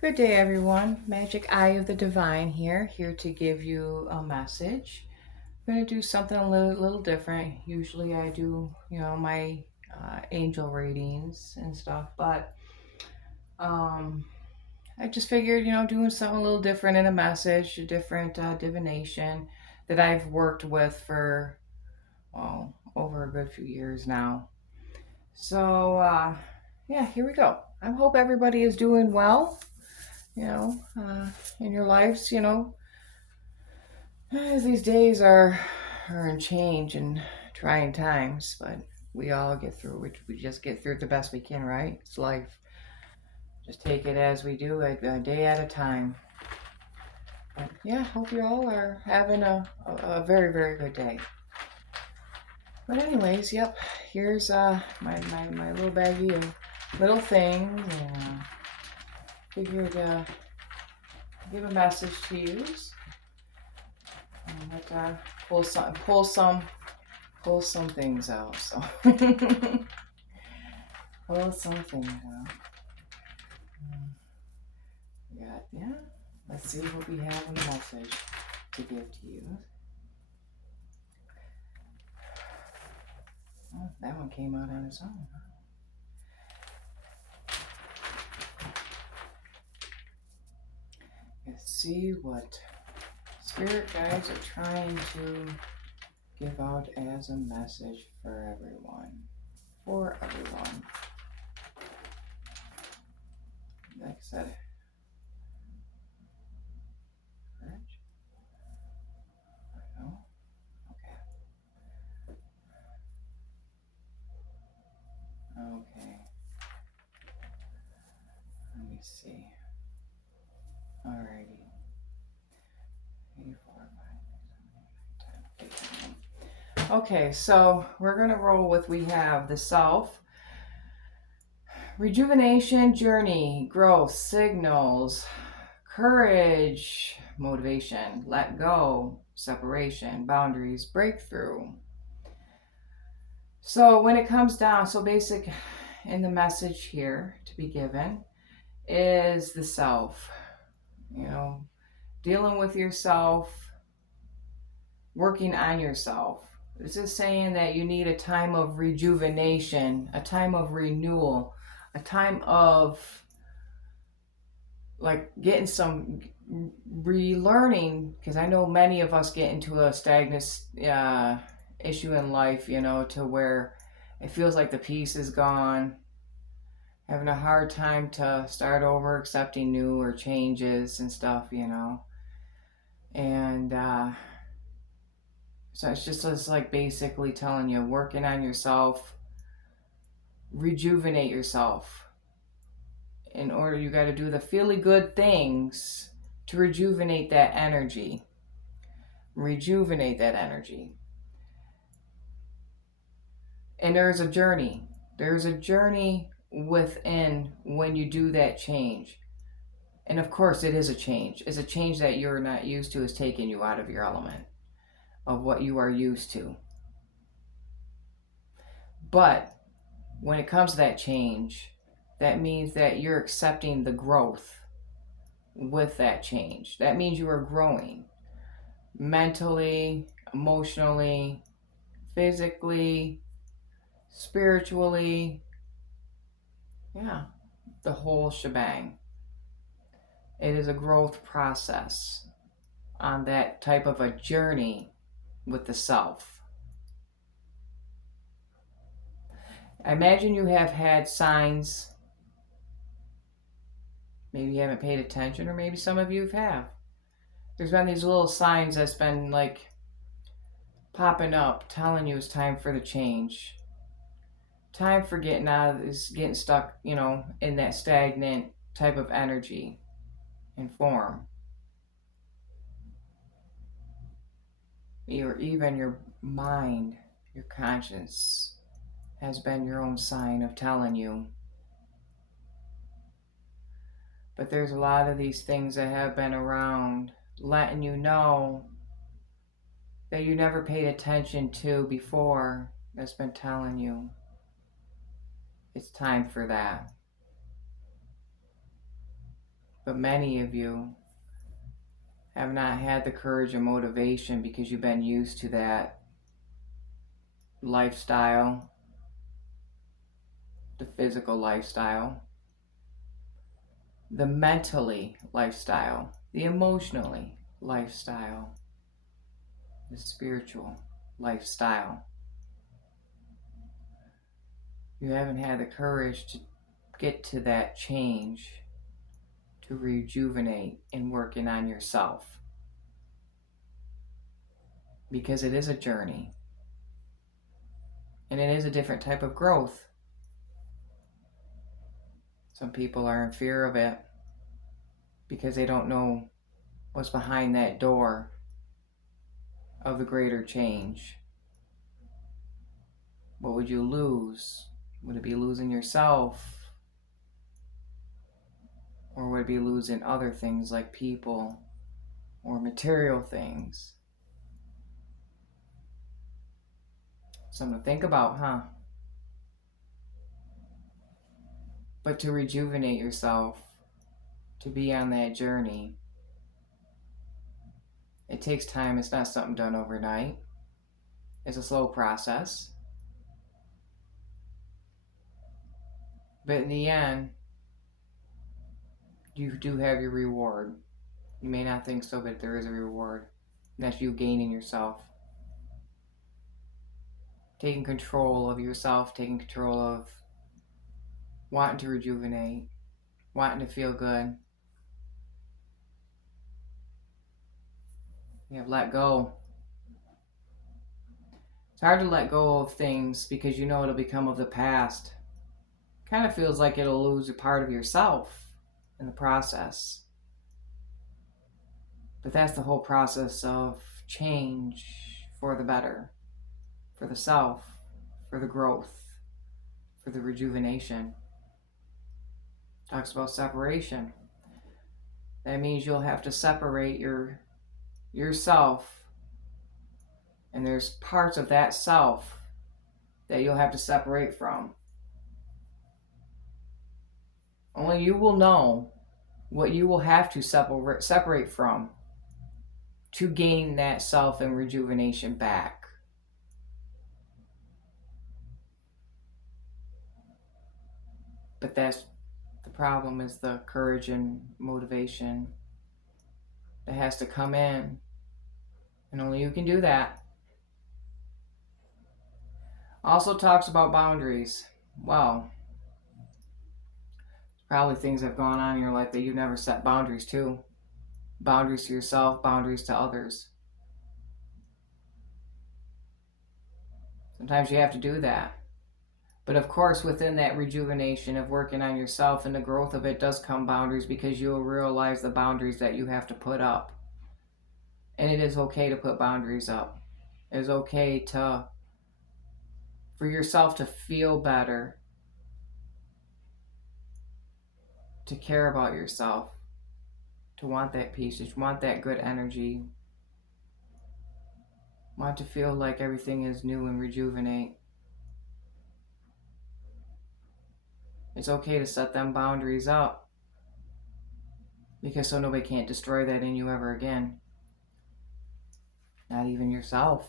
Good day, everyone. Magic Eye of the Divine here to give you a message. I'm going to do something a little different. Usually I do, my angel readings and stuff, but um, I just figured, doing something a little different in a message, a different divination that I've worked with for, well, over a good few years now. So, yeah, here we go. I hope everybody is doing well, you know, uh, in your lives, these days are in change and trying times, but we all get through it. We just get through it the best we can, right? It's life. Just take it as we do it, a day at a time. But yeah, hope you all are having a very, very good day. But anyways, yep, here's my little baggie of little things. And figured give a message to use. But pull some things out. So pull some things out. We got, yeah. Let's see what we have in the message to give to you. Oh, that one came out on its own. Let's see what spirit guides are trying to give out as a message for everyone. For everyone. Like I said, courage. No. Okay. Okay. Let me see. Alrighty. 84, 5, 6, 7, 8, 9, 10. Okay, so we're going to roll with we have the self, rejuvenation, journey, growth, signals, courage, motivation, let go, separation, boundaries, breakthrough. So when it comes down, so basic in the message here to be given is the self, dealing with yourself, working on yourself. This is saying that you need a time of rejuvenation, a time of renewal, a time of like getting some relearning, because I know many of us get into a stagnant issue in life, to where it feels like the peace is gone, having a hard time to start over, accepting new or changes and stuff. And so it's like basically telling you, working on yourself, rejuvenate yourself. In order, you got to do the feely good things to rejuvenate that energy. Rejuvenate that energy. And there's a journey. There's a journey within when you do that change. And of course, it is a change. It's a change that you're not used to, is taking you out of your element, of what you are used to. But when it comes to that change, that means that you're accepting the growth with that change. That means you are growing mentally, emotionally, physically, spiritually. Yeah, the whole shebang. It is a growth process on that type of a journey with the self. I imagine you have had signs. Maybe you haven't paid attention, or maybe some of you have. There's been these little signs that's been like popping up, telling you it's time for the change. Time for getting out of this, getting stuck, in that stagnant type of energy and form. Or even your mind, your conscience has been your own sign of telling you. But there's a lot of these things that have been around, letting you know that you never paid attention to before, that's been telling you it's time for that. But many of you have not had the courage and motivation because you've been used to that lifestyle, the physical lifestyle, the mentally lifestyle, the emotionally lifestyle, the spiritual lifestyle. You haven't had the courage to get to that change, to rejuvenate and working on yourself. Because it is a journey. And it is a different type of growth. Some people are in fear of it because they don't know what's behind that door of the greater change. What would you lose? Would it be losing yourself? Or would it be losing other things like people or material things? Something to think about, huh? But to rejuvenate yourself, to be on that journey, it takes time. It's not something done overnight. It's a slow process. But in the end, you do have your reward. You may not think so, but there is a reward. And that's you gaining yourself. Taking control of yourself, taking control of wanting to rejuvenate, wanting to feel good. You have let go. It's hard to let go of things because you know it'll become of the past. Kind of feels like it'll lose a part of yourself in the process. But that's the whole process of change for the better, for the self, for the growth, for the rejuvenation. Talks about separation. That means you'll have to separate yourself, and there's parts of that self that you'll have to separate from. Only you will know what you will have to separate from to gain that self and rejuvenation back. But that's the problem, is the courage and motivation that has to come in. And only you can do that. Also talks about boundaries. Well, probably things that have gone on in your life that you've never set boundaries to. Boundaries to yourself, boundaries to others. Sometimes you have to do that. But of course, within that rejuvenation of working on yourself and the growth of it does come boundaries, because you'll realize the boundaries that you have to put up. And it is okay to put boundaries up. It is okay for yourself to feel better, to care about yourself, to want that peace, to want that good energy, want to feel like everything is new and rejuvenate. It's okay to set them boundaries up, because so nobody can't destroy that in you ever again. Not even yourself.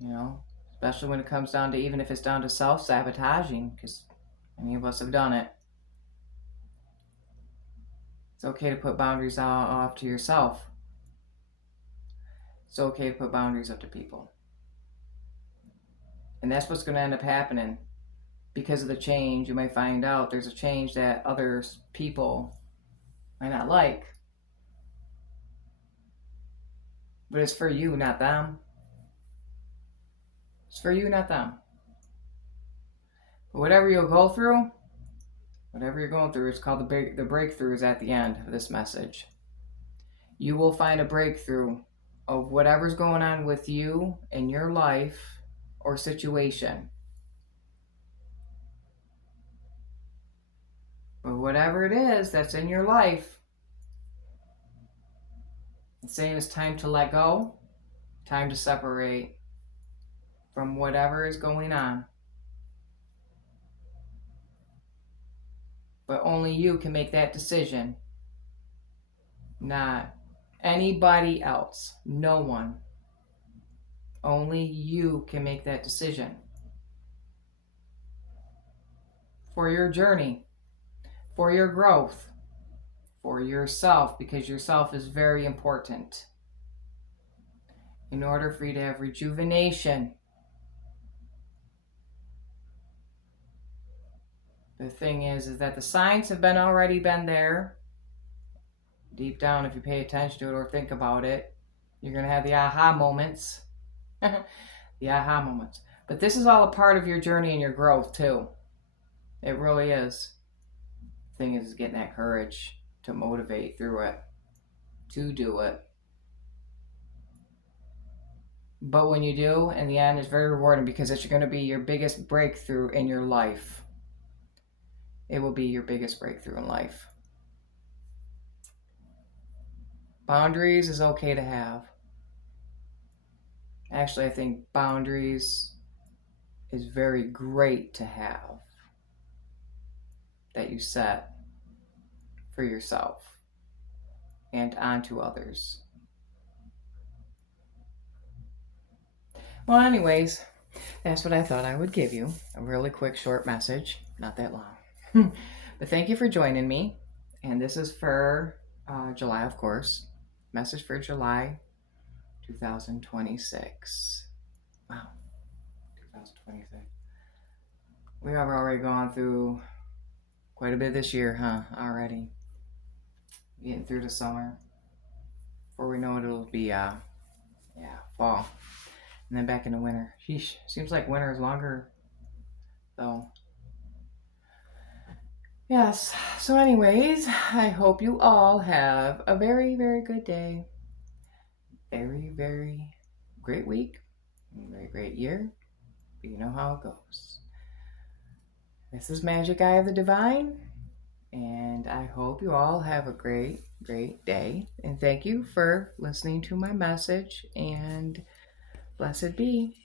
You know, especially when it comes down to, even if it's down to self-sabotaging, because many of us have done it. It's okay to put boundaries off to yourself. It's okay to put boundaries up to people. And that's what's going to end up happening. Because of the change, you may find out there's a change that other people might not like. But it's for you, not them. It's for you, not them. But whatever you'll go through, whatever you're going through, it's called the breakthrough is at the end of this message. You will find a breakthrough of whatever's going on with you in your life or situation. But whatever it is that's in your life, it's saying it's time to let go, time to separate from whatever is going on. But only you can make that decision, not anybody else. No one. Only you can make that decision for your journey, for your growth, for yourself, because yourself is very important. In order for you to have rejuvenation, the thing is that the signs have already been there. Deep down, if you pay attention to it or think about it, you're going to have the aha moments. The aha moments. But this is all a part of your journey and your growth, too. It really is. The thing is getting that courage to motivate through it, to do it. But when you do, in the end, it's very rewarding because it's going to be your biggest breakthrough in your life. It will be your biggest breakthrough in life. Boundaries is okay to have. Actually, I think boundaries is very great to have, that you set for yourself and onto others. Well, anyways, that's what I thought I would give you. A really quick, short message, not that long. But thank you for joining me. And this is for July, of course. Message for July 2026. Wow, 2026. We have already gone through quite a bit this year, huh? Already. Getting through the summer. Before we know it, it'll be, fall. And then back into winter. Sheesh, seems like winter is longer, though. Yes, so anyways, I hope you all have a very, very good day. Very, very great week. Very great year. But you know how it goes. This is Magic Eye of the Divine. And I hope you all have a great, great day. And thank you for listening to my message. And blessed be.